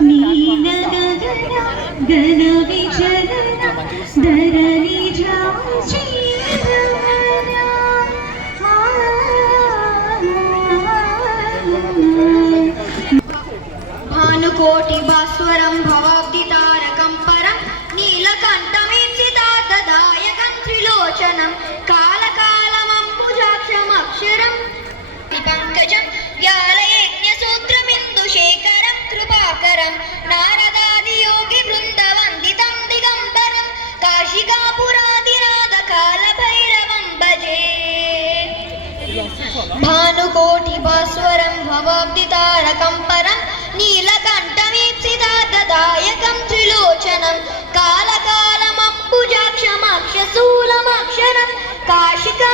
Nina Gagana, Gana Vijayana, Dharani Jaji. భానుకోటి భాస్వరం భవాబ్ది తారకం పరం నీలకంఠమీప్సితాదాయకం త్రిలోచనం కాలకాలమంబుజాక్షమక్షరం పంకజం వ్యాలయజ్ఞసూత్రమిందుశేఖరం కృపాకరం నారదాది యోగి బృందవందితం దిగంబరం కాశికాపురాదినాథ కాలభైరవం భజే భానుకోటి భాస్వరం భవాబ్ది తారకం పరం నీలకంఠమీప్సిదార్థదాయకం త్రిలోచనం కాలకాలమంబుజాక్షమక్ష శూలమక్షరం కాశికా